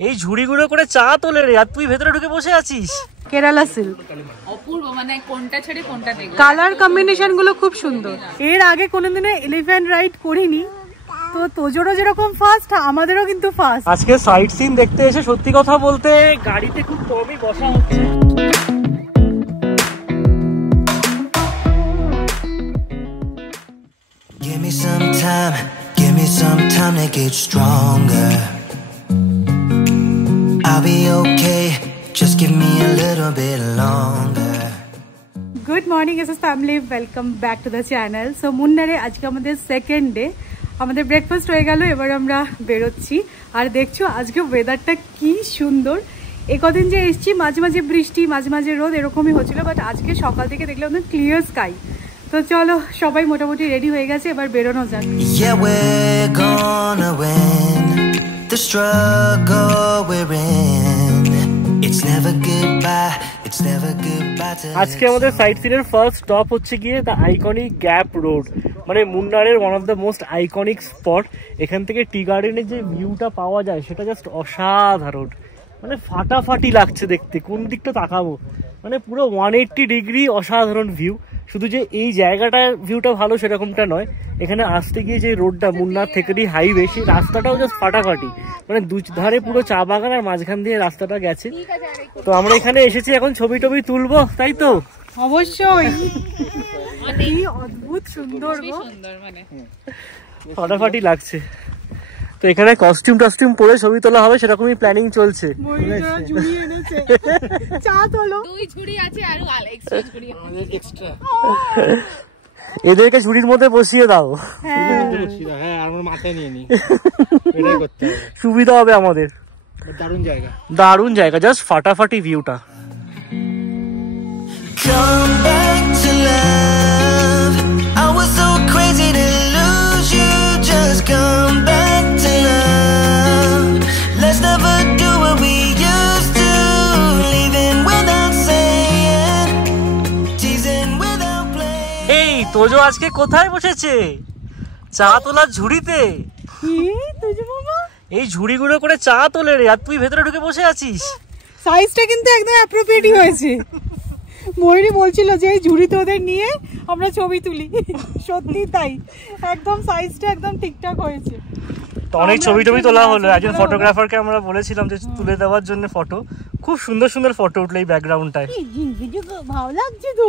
এই ঝুড়িগুলো করে চা তোলে রে, আর তুই ভেতরে ঢুকে বসে আছিস। কেরালা সিল্ক অপূর্ব, মানে কোনটা ছেড়ে কোনটা দেখব। কালার কম্বিনেশন গুলো খুব সুন্দর। এর আগে কোনোদিনও এলিফ্যান্ট রাইড করিনি, তো তোজোরও যেরকম ফার্স্ট আমাদেরও কিন্তু ফার্স্ট। আজকে সাইট সিন দেখতে এসে সত্যি কথা বলতে গাড়িতে খুব কমই বসা হচ্ছে। Give me some time to get stronger. I'll be okay, just give me a little bit longer. Good morning S family, welcome back to the channel. So মুন্নারে আজকে আমাদের সেকেন্ড ডে, আমাদের ব্রেকফাস্ট হয়ে গেল, এবার আমরা বেরোচ্ছি। আর দেখছো আজকে ওয়েদারটা কি সুন্দর। এই কদিন যে এসছি মাঝে মাঝে বৃষ্টি মাঝে মাঝে রোদ এরকমই হচ্ছিল, বাট আজকে সকাল থেকে দেখলাম একদম ক্লিয়ার স্কাই। তো চলো সবাই মোটামুটি রেডি হয়ে গেছে, এবার বেরোনো যাক। Yeah, we're gonna win the struggle we're in. It's never goodbye, it's never goodbye till আজকে আমাদের সাইট সিনের ফার্স্ট স্টপ হচ্ছে গিয়ে দ্য আইকনিক গ্যাপ রোড, মানে মুন্নারের one of the most iconic spot. এখান থেকে টি গার্ডেনের যে ভিউটা পাওয়া যায় সেটা জাস্ট অসাধারণ, মানে ফাটাফাটি লাগছে দেখতে। কোন দিকটা তাকাবো, মানে পুরো 180 ডিগ্রি অসাধারণ ভিউ। শুধু যে এই জায়গাটার ভিউটা ভালো সেরকমটা নয়, এখানে আসতে গিয়ে যে রোডটা মুন্নার থেকেরই হাইওয়ে, সেই রাস্তাটাও জাস্ট ফাটাফাটি, মানে দুধারে পুরো চা বাগান আর মাঝখান দিয়ে রাস্তাটা গেছে। তো আমরা এখানে এসেছি এখন ছবি টবি তুলবো, তাই তো? অবশ্যই, কি অদ্ভুত সুন্দর গো, মানে ফাটাফাটি লাগছে। তো এখানে কস্টিউম টস্টিউম পরে ছবি তোলা হবে, সেরকমই প্ল্যানিং চলছে। এদেরকে ঝুড়ির মধ্যে বসিয়ে দাও, সুবিধা হবে আমাদের। দারুণ জায়গা, জাস্ট ফাটাফাটি ভিউটা। come back to love. I was so crazy to lose you, just come back to love. Let's never do what we used to, leaving without saying, teasing without playing. এই তোজো আজকে কোথায় বসেছে? চা তোলার ঝুড়িতে। এই ঝুড়িগুলো করে চা তোলে রে, আর তুই ভেতরে ঢুকে বসে আছিস। সাইজটা কিন্তু একদম অ্যাপ্রোপ্রিয়েটই হয়েছে। ময়ূরী বলছিল যে এই ঝুড়িতে ওদের নিয়ে আমরা ছবি তুলি, সত্যি তাই, একদম সাইজটা একদম ঠিকঠাক হয়েছে। তো অনেক ছবি টবি তোলা হলো, একজন ফটোগ্রাফারকে আমরা বলেছিলাম যে তুলে দেওয়ার জন্য ফটো। খুব সুন্দর সুন্দর ফটো উঠলো এই ব্যাকগ্রাউন্ডটায়। ভালো লাগছে তো,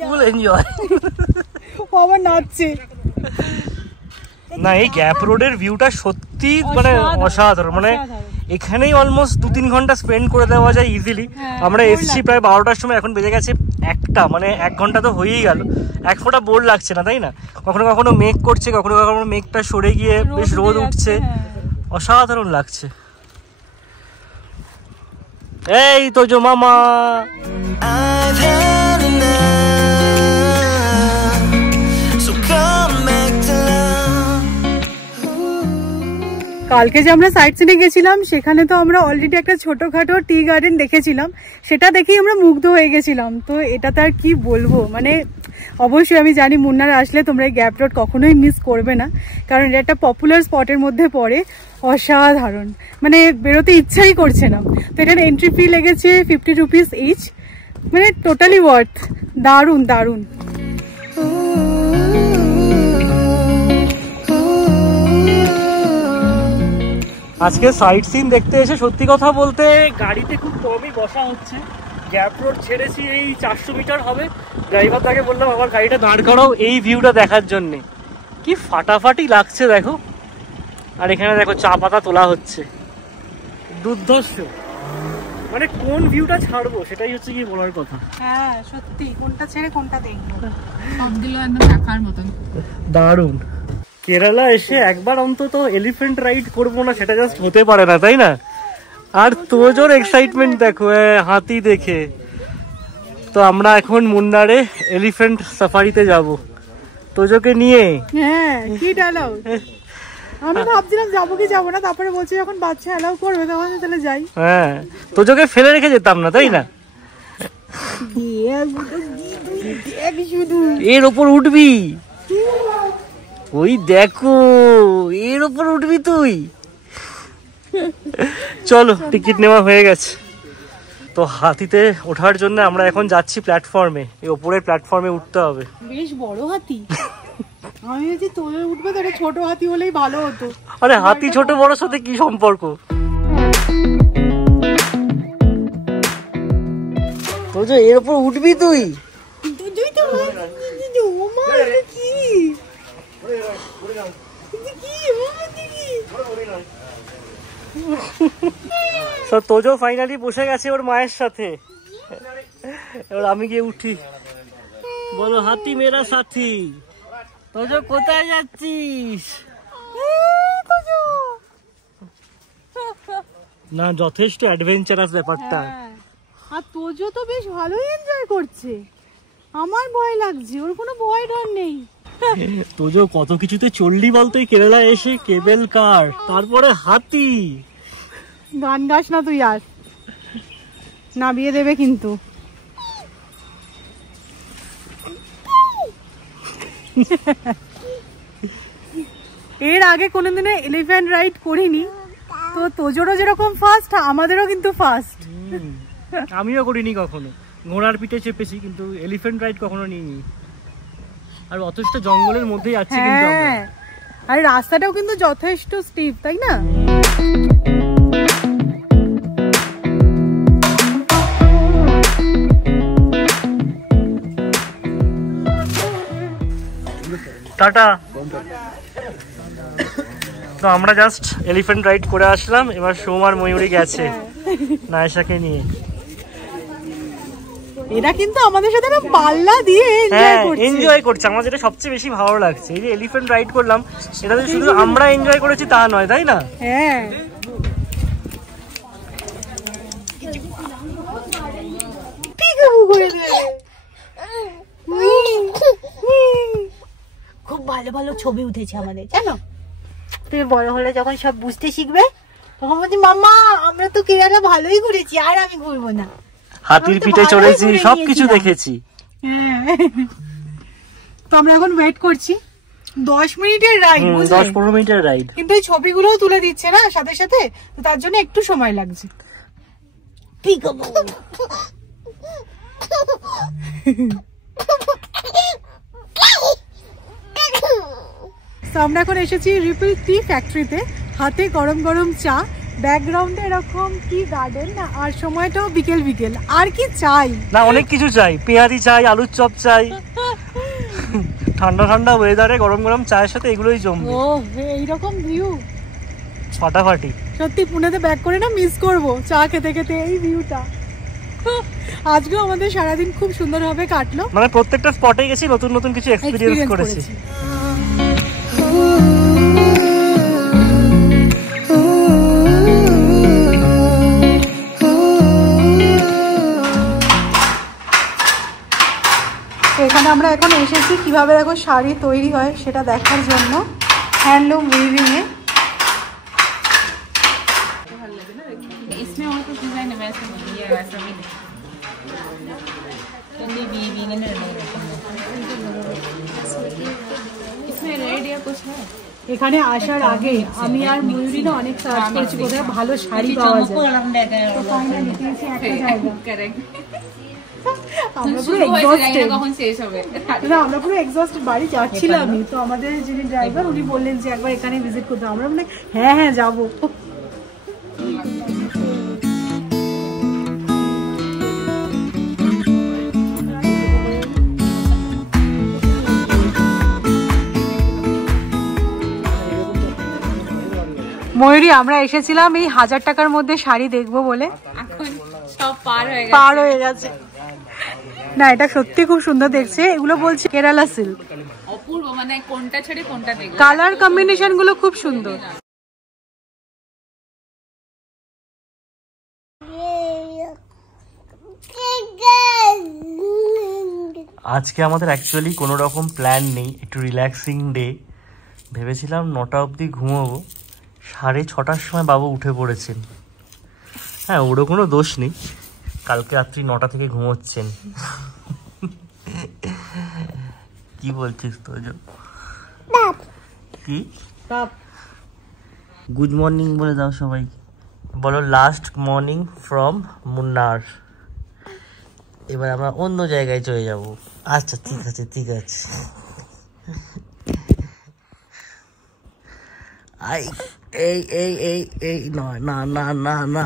ফুল এনজয়। আবার নাচছে। না, এই গ্যাপ রোডের ভিউটা সত্যি মানে অসাধারণ, মানে এখানেই অলমোস্ট 2-3 ঘন্টা স্পেন্ড করে দেওয়া যায় ইজিলি। আমরা এসছি প্রায় 12টার সময়, এখন বেজে গেছে 1টা, মানে 1 ঘন্টা তো হয়েই গেল। এক ফোঁটা বোর লাগছে না, তাই না? কখনো কখনো মেঘ করছে, কখনো কখনো মেঘটা সরে গিয়ে বেশ রোদ উঠছে, অসাধারণ লাগছে। এই তো জো মামা, I've had enough, so come back to love. কালকে যে আমরা সাইট সিনে গেছিলাম সেখানে তো আমরা অলরেডি একটা ছোটখাটো টি গার্ডেন দেখেছিলাম, সেটা দেখেই আমরা মুগ্ধ হয়ে গেছিলাম। তো এটাতে আর কি বলবো, মানে অবশ্যই আমি জানি মুন্নারে আসলে তোমরা এই গ্যাপ রোড কখনোই মিস করবে না, কারণ এটা একটা পপুলার স্পটের মধ্যে পড়ে। অসাধারণ, মানে বেরোতে ইচ্ছাই করছে না। তো এখানে এন্ট্রি ফি লেগেছে 50 রুপিস ইচ, মানে টোটালি ওয়ার্থ। দারুণ দারুণ। আজকে সাইট সিন দেখতে এসে সত্যি কথা বলতে গাড়িতে খুব কমই বসা হচ্ছে। গ্যাপ রোড ছেড়েছি এই 400 মিটার হবে। ড্রাইভার তাকে বললাম আমার গাড়িটা দাঁড় করাও এই ভিউটা দেখার জন্যে। কি ফাটাফাটি লাগছে দেখো। আর এখানে দেখো চা পাতা তোলা হচ্ছে, দুর্ধর্ষ। মানে কোন ভিউটা ছাড়বো সেটাই হচ্ছে কি বলার কথা। হ্যাঁ সত্যি, কোনটা ছেড়ে কোনটা দেখবো, সবগুলো একদম দেখার মতন। দারুণ। কেরালা এসে একবার অন্তত এলিফ্যান্ট রাইড করবো না সেটা জাস্ট হতে পারে না, তাই না? আর তোজোর এক্সাইটমেন্ট দেখো হাতি দেখে। তো আমরা এখন মুন্নারে এলিফ্যান্ট সাফারিতে যাব তোজোকে নিয়ে। হ্যাঁ কি ডালাও, আমি ভাবছিলাম যাবো কি যাবো না, তারপরে বলছি যখন বাচ্চা অ্যালাউ করবে তখন তাহলে যাই। হ্যাঁ, তোজোকে ফেলে রেখে যেতাম না, তাই না? এর ওপর উঠবি, ওই দেখো এর উপর উঠবি তুই। চলো টিকিট নেওয়া হয়ে গেছে। তো হাতিতে ওঠার জন্য আমরা এখন যাচ্ছি প্ল্যাটফর্মে। এই ওপরের প্ল্যাটফর্মে উঠতে হবে। বেশ বড় হাতি। আমি ভাবছি তোলে উঠবে, তাহলে ছোট হাতি হলেই ভালো হতো। আরে হাতি ছোট বড়র সাথে কি সম্পর্ক? তো যে এর উপর উঠবি তুই। তোজো ফাইনালি বসে গেছে ওর মায়ের সাথে। এবার আমি গিয়ে উঠি। বলো হাতি মেরা সাথী। তোজো কোথায় যাচ্ছিস? না যথেষ্ট অ্যাডভেঞ্চারাস ব্যাপারটা। আর তোজো তো বেশ ভালোই এনজয় করছে। আমার ভয় লাগছে, ওর কোনো ভয় ডর নেই। তোজো কত কিছুতে চললি বলতো এই কেরালা এসে। কেবল কার, তারপরে হাতি। গান গাস না তুই আর, নামিয়ে দেবে কিন্তু। এর আগে কোনোদিনও এলিফ্যান্ট রাইড করিনি, তো তোজোরও যেরকম ফার্স্ট আমাদেরও কিন্তু ফার্স্ট। আমিও করিনি কখনো। ঘোড়ার পিঠে চেপেছি কিন্তু এলিফ্যান্ট রাইড কখনো নিইনি। আর অথচ জঙ্গলের মধ্যেই আছি কিন্তু আমরা। আর রাস্তাটাও কিন্তু যথেষ্ট স্টিপ, তাই না? টাটা। তো আমরা জাস্ট এলিফ্যান্ট রাইড করে আসলাম। এবার সোম আর ময়ূরী গেছে নায়েশাকে নিয়ে। এরা কিন্তু আমাদের সাথে না পাল্লা দিয়ে এনজয় করছে। আমার যেটা সবচেয়ে বেশি ভালো লাগছে, এই যে এলিফ্যান্ট রাইড করলাম, এটা শুধু আমরা এনজয় করেছি তা নয়, তাই না? হ্যাঁ, খুব ভালো ভালো ছবি উঠেছে আমাদের, জানো? তুমি বড় হলে যখন সব বুঝতে শিখবে তখন বলছি মাম্মা আমরা তো কেরালা ভালোই ঘুরেছি, আর আমি ঘুরবো না। হাতির পিঠে চড়েছি, সবকিছু দেখেছি। তো আমরা এখন ওয়েট করছি। 10 মিনিটের রাইড, 10-15 মিনিটের রাইড, কিন্তু এই ছবিগুলোও তুলে দিচ্ছে না সাথে সাথে, তো তার জন্য একটু সময় লাগছে। আমরা এখন এসেছি রিপল টি ফ্যাক্টরিতে। হাতে গরম গরম চা, ব্যাকগ্রাউন্ডে এরকম কি গার্ডেন না, আর সময়টাও বিকেল বিকেল। আর কি চাই না, অনেক কিছু চাই। পেঁয়াজি চাই, আলুর চপ চাই। ঠান্ডা ঠান্ডা ওয়েদারে গরম গরম চায়ের সাথে এগুলোই জমবে। ও এইরকম ভিউ ফাটাফাটি। সত্যি পুনেতে ব্যাক করে না মিস করবো চা খেতে খেতে এই ভিউটা। আজকেও আমাদের সারাদিন খুব সুন্দরভাবে কাটলো। মানে প্রত্যেকটা স্পটে গেছি, নতুন নতুন কিছু এক্সপেরিয়েন্স করেছি। এখানে আমরা এখন এসেছি কিভাবে দেখো শাড়ি তৈরি হয় সেটা দেখার জন্য, হ্যান্ডলুম উইভিং এ। इसमें और कुछ डिजाइन है वैसे ये वैसा भी वीविंग है ना, इसमें रेड या कुछ है। এখানে আসার আগে আমি আর ময়ূরী না অনেক সার্চ করেছি কোথায় ভালো শাড়ি পাওয়া যায়। তো ফাইনালি পেয়েছি একটা জায়গা। करेक्ट। আমরা পুরো এক্সস্টেড, কখন শেষ হবে? না আমরা পুরো এক্সস্টেড, বাড়ি যাচ্ছিলামই। তো আমাদের যিনি ড্রাইভার উনি বললেন যে একবার এখানে ভিজিট করতে। আমরা মানে হ্যাঁ হ্যাঁ যাবো। ময়ূরী আমরা এসেছিলাম এই 1000 টাকার মধ্যে শাড়ি দেখবো বলে, এখন সব পার হয়ে গেছে। না এটা সত্যি খুব সুন্দর দেখছে। এগুলো বলছে কেরালা সিল্ক, অপূর্ব, মানে কোনটা ছেড়ে কোনটা দেখবো। কালার কম্বিনেশন গুলো খুব সুন্দর। আজকে আমাদের অ্যাকচুয়ালি কোনো রকম প্ল্যান নেই, একটু রিল্যাক্সিং ডে। ভেবেছিলাম 9টা অবধি ঘুমোবো, 6:30টার সময় বাবু উঠে পড়েছেন। হ্যাঁ, ওরও কোনো দোষ নেই, কালকে রাত্রি 9টা থেকে ঘুমোচ্ছেন। কি বলছিস তো? কি টপ গুড মর্নিং বলে দাও সবাই, বলো লাস্ট মর্নিং ফ্রম মুন্নার। এবার আমরা অন্য জায়গায় চলে যাব। আচ্ছা ঠিক আছে ঠিক আছে। এই এই এই এই নয়, না না না না।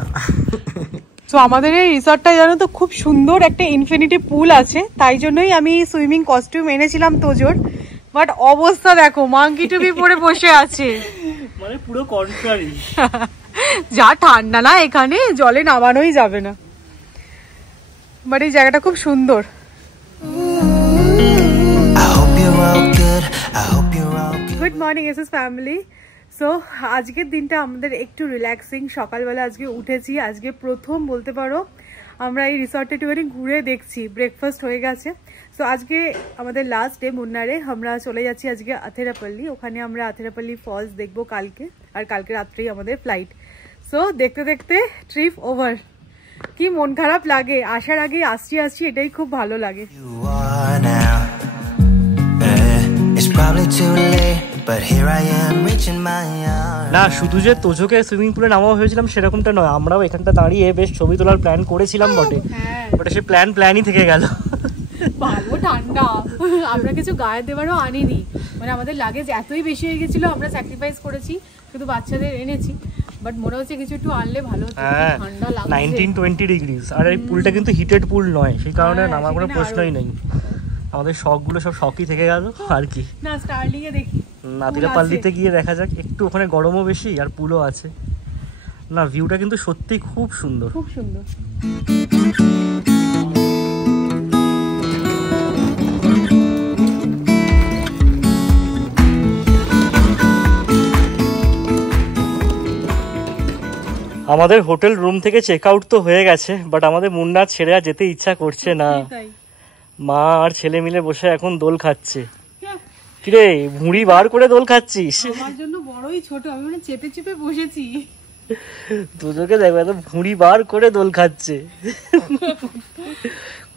তো আমাদের এই রিসর্টটা জানো তো খুব সুন্দর একটা ইনফিনিটি পুল আছে, তাই জন্যই আমি সুইমিং কস্টিউম এনেছিলাম তোজোর। বাট অবস্থা দেখো, মাঙ্কি টুপি পরে বসে আছে, মানে পুরো কন্ট্রারি। যা ঠান্ডা না এখানে, জলে নামানোই যাবে না। বাট এই জায়গাটা খুব সুন্দর। Good morning SS family. So আজকের দিনটা আমাদের একটু রিল্যাক্সিং। সকালবেলা আজকে উঠেছি, আজকে প্রথম বলতে পারো আমরা এই রিসর্টে একটুখানি ঘুরে দেখছি। ব্রেকফাস্ট হয়ে গেছে। সো আজকে আমাদের লাস্ট ডে মুন্নারে। আমরা চলে যাচ্ছি আজকে আথেরাপল্লি। ওখানে আমরা আথেরাপল্লি ফলস দেখবো কালকে, আর কালকে রাত্রেই আমাদের ফ্লাইট। সো দেখতে দেখতে ট্রিপ ওভার। কি মন খারাপ লাগে, আসার আগে আসছি আসছি, এটাই খুব ভালো লাগে। না শুধু যে তোজোকে সুইমিং পুলে নামানো হয়েছিলাম সেরকমটা নয়, আমরাও এখানটা দাঁড়িয়ে বেশ ছবি তোলার প্ল্যান করেছিলাম বটে, বাট সে প্ল্যানই থেকে গেল। ভালো ঠান্ডা, আমরা কিছু গায়ে দেওয়ারও আনিনি, মানে আমাদের লাগেজ এতই বেশি হয়ে গেছিল, আমরা স্যাক্রিফাইস করেছি, শুধু বাচ্চাদের এনেছি। বাট মনে হচ্ছে কিছু একটু আনলে ভালো হতো, ঠান্ডা লাগছে 19-20 ডিগ্রিজ। আর এই পুলটা কিন্তু হিটেড পুল নয়, সেই কারণে নামার কোনো প্রশ্নই নেই। আমাদের শখগুলো সব শখই থেকে গেল আর কি। না স্টার্লিং এ দেখি, আথেরাপল্লিতে গিয়ে দেখা যাক। একটু ওখানে গরমও বেশি আর পুলও আছে। না ভিউটা কিন্তু সত্যি খুব সুন্দর, খুব সুন্দর। আমাদের হোটেল রুম থেকে চেক আউট তো হয়ে গেছে, বাট আমাদের মুন্না ছেড়ে আর যেতে ইচ্ছা করছে না। মা আর ছেলে মিলে বসে এখন দোল খাচ্ছে। কিরে ভুঁড়ি বার করে দোল খাচ্ছিস? আমার জন্য বড়ই ছোট, আমি মানে চেপে চেপে বসেছি। তোদেরকে দেখবে তো ভুঁড়ি বার করে দোল খাচ্ছে।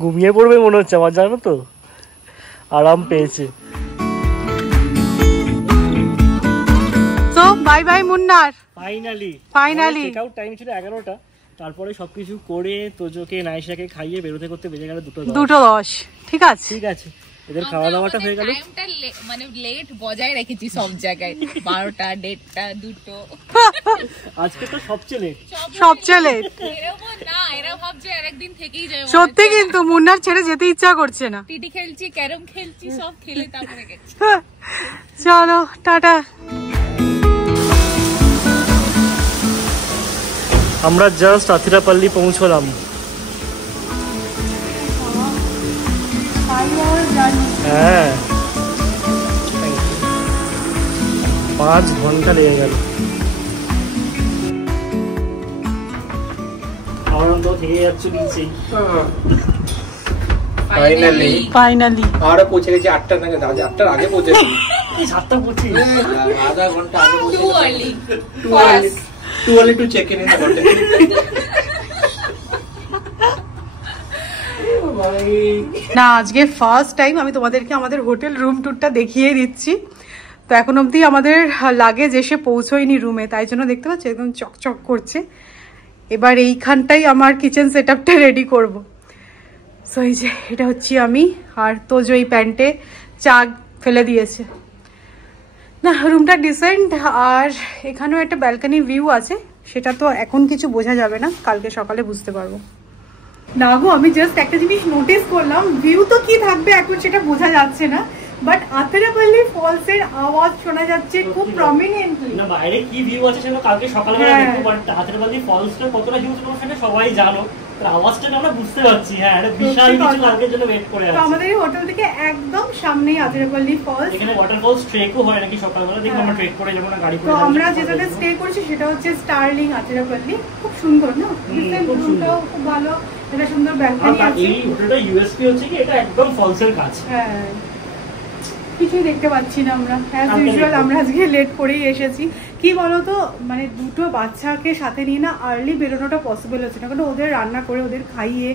ঘুমিয়ে পড়বে মনে হচ্ছে আমার, জানো তো, আরাম পেয়েছে। তো বাই বাই মুন্নার। ফাইনালি চেক আউট টাইম ছিল 11টা। তারপরে সবকিছু করে তোজোকে নাইশাকে খাইয়ে বেরোতে করতে বেজে গেল 2:10। ঠিক আছে ঠিক আছে, এদের খাওয়া দাওয়াটা হয়ে গেল। টাইমটা মানে লেট বজায় রেখেছি সব জায়গায়, 12টা 1:30 2টো। আজকে তো সবচেয়ে লেট। এরকম না, এরা ভাবছে আরেকদিন থেকেই যায়। সত্যি কিন্তু মুন্নার ছেড়ে যেতে ইচ্ছা করছে না। টিটি খেলছি, ক্যারম খেলছি, সব খেলে তারপরে গেছি। চলো টাটা। আমরা জাস্ট আথেরাপল্লি পৌঁছলাম। হ্যাঁ 5 ঘন্টা লেগে গেল। আমরা তো থেকে যাচ্ছি নিচেই। ফাইনালি আমরা পৌঁছে গেছি 8টা নাগাদ, 8টার আগে পৌঁছেছি। 7:25 আধা ঘন্টা আগে পৌঁছেছি। Too early to check in the hotel. না আজকে ফার্স্ট টাইম আমি তোমাদেরকে আমাদের হোটেল রুম ট্যুরটা দেখিয়ে দিচ্ছি। তো এখন অবধি আমাদের লাগেজ এসে পৌঁছয়নি রুমে, তাই জন্য দেখতে পাচ্ছি একদম চকচক করছে। এবার এইখানটাই আমার কিচেন সেট আপটা রেডি করবো। সো এই যে এটা হচ্ছে আমি, আর তোজো এই প্যান্টে চা ফেলে দিয়েছে। না রুমটা ডিসেন্ট, আর এখানেও একটা ব্যালকনি ভিউ আছে, সেটা তো এখন কিছু বোঝা যাবে না, কালকে সকালে বুঝতে পারবো। না গো আমি জাস্ট একটা জিনিস নোটিস করলাম, ভিউ তো কি থাকবে এখন সেটা বোঝা যাচ্ছে না, বাট আথেরাপল্লি ফলস এর আওয়াজ শোনা যাচ্ছে খুব প্রমিনেন্টলি। না বাইরে কি ভিউ আছে সেটা কালকে সকালবেলা দেখবো, বাট আথেরাপল্লি ফলসটা কতটা হিউজ সেটা সবাই জানো, তার আওয়াজটা আমরা বুঝতে পারছি। হ্যাঁ এটা বিশাল কিছু কালকের জন্য ওয়েট করে আছে। তো আমাদের এই হোটেল থেকে একদম সামনেই আথেরাপল্লি ফলস। এখানে ওয়াটারফলস ট্রেকও হয় নাকি সকালবেলা, দেখো আমরা ট্রেক করে যাব না গাড়ি করে। তো আমরা যেটাতে স্টে করছি সেটা হচ্ছে স্টার্লিং আথেরাপল্লি, খুব সুন্দর না, রুমটাও খুব ভালো, এটা সুন্দর ব্যালকনি আছে। এই হোটেলটা ইউএসপি হচ্ছে কি এটা একদম ফলসের কাছে। হ্যাঁ কিছুই দেখতে পাচ্ছি না আমরা, অ্যাজ ইউজুয়াল আমরা আজকে লেট করেই এসেছি। কি বলতো মানে দুটো বাচ্চাকে সাথে নিয়ে না আর্লি বেরোনোটা পসিবল হচ্ছে না, কারণ ওদের রান্না করে ওদের খাইয়ে,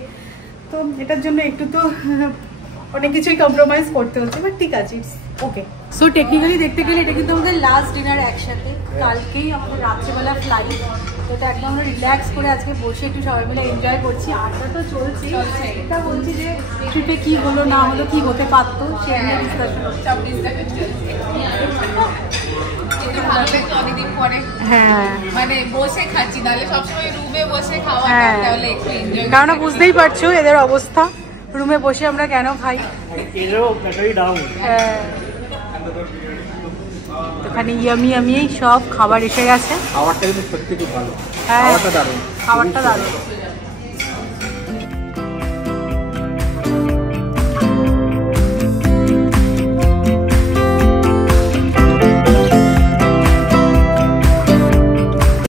তো এটার জন্য একটু তো অনেক কিছুই কম্প্রোমাইজ করতে হচ্ছে, বাট ঠিক আছে ওকে, সো টেকনিক্যালি দেখতে গেলে এটা কিন্তু আমাদের লাস্ট ডিনার একসাথে। কালকেই আমাদের রাত্রেবেলা ফ্লাইট, তো এটা একদম আমরা রিল্যাক্স করে আজকে বসে একটু সবাই মিলে এনজয় করছি। আড্ডা তো চলছে, এটা বলছি যে ট্রিপে কি হলো না হলো, কি হতে পারতো সেটা নিয়ে ডিসকাশন হচ্ছে। অনেকদিন পরে হ্যাঁ মানে বসে খাচ্ছি, তাহলে সবসময় রুমে বসে খাওয়া, তাহলে একটু এনজয়। কারণ বুঝতেই পারছো এদের অবস্থা, রুমে বসে আমরা কেন খাই। এরও ব্যাটারি ডাউন। হ্যাঁ, ওখানে ইয়ামি ইয়ামি সব খাবার এসে গেছে। খাবারটা কিন্তু সত্যি খুব ভালো, হ্যাঁ খাবারটা দারুণ। খাবারটা দারুণ।